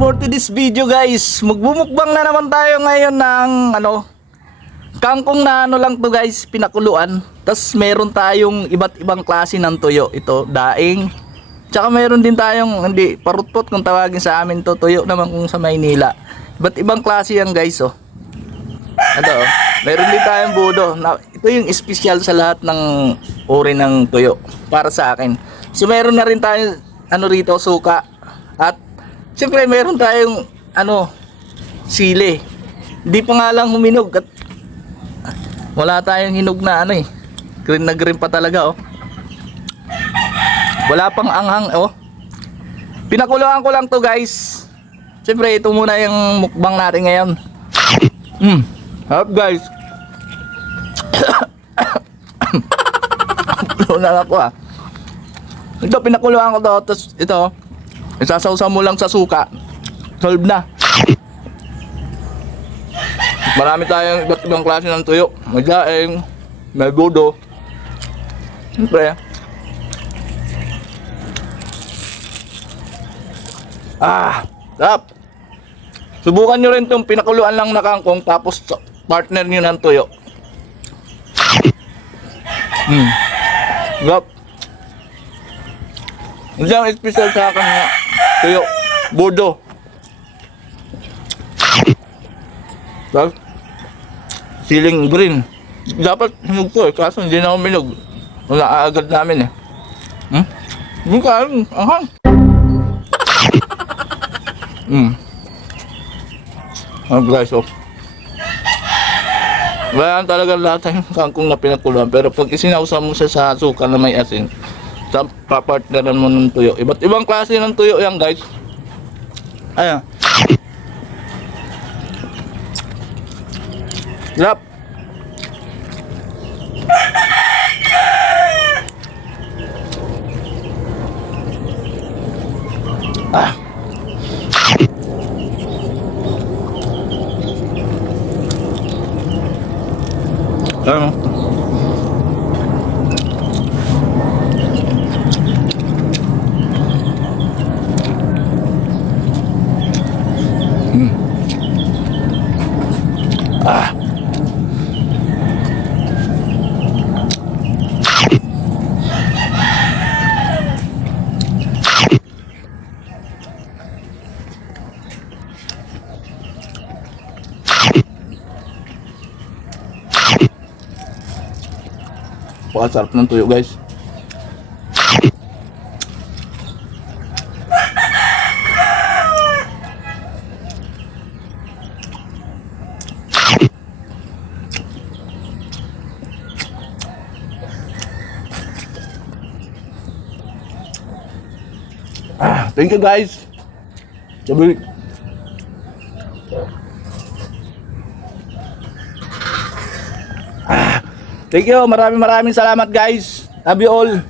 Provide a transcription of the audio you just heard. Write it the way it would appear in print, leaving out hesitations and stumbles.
for today's video guys, magbumukbang na naman tayo ngayon ng kangkong na lang to guys, pinakuluan. Tapos meron tayong iba't ibang klase ng tuyo. Ito, daing. Tsaka meron din tayong, hindi, parutpot kung tawagin sa amin to. Tuyo naman kung sa Maynila. Iba't ibang klase yan guys oh. Meron din tayong budo. Ito yung espesyal sa lahat ng uri ng tuyo para sa akin. So meron na rin tayong rito, suka. At siyempre meron tayong sili. Hindi pa nga lang huminog at wala tayong hinog na green na green pa talaga oh. Wala pang anghang oh. Pinakuluan ko lang to guys. Siyempre ito muna yung mukbang natin ngayon. Harap guys. Wala ako ah. Ito pinakuluan ko to. Tapos ito isasawsaw mo lang sa suka. Solve na. Marami tayong iba't ibang klase ng tuyo. May daing, may budo. Siyempre. Sarap. Subukan nyo rin itong pinakuluan lang na kangkong tapos partner nyo ng tuyo. Sarap. Hindi ang special sa akin nga tuyo, budo. Tapos siling green. Dapat hinog to kaso hindi na uminog. Wala agad namin eh. Hindi ka anghang. Guys oh. Wala talaga lahat ng kangkong na pinakuluan. Pero pag isinawsa mo siya sa suka na may asin, sa papartneran mo ng tuyo. Iba't ibang klase ng tuyo yan guys. Ayan. Sarap. Ayan. Sarap ng tuyo guys. Thank you guys. Sabi. Thank you, maraming salamat guys. Love you all.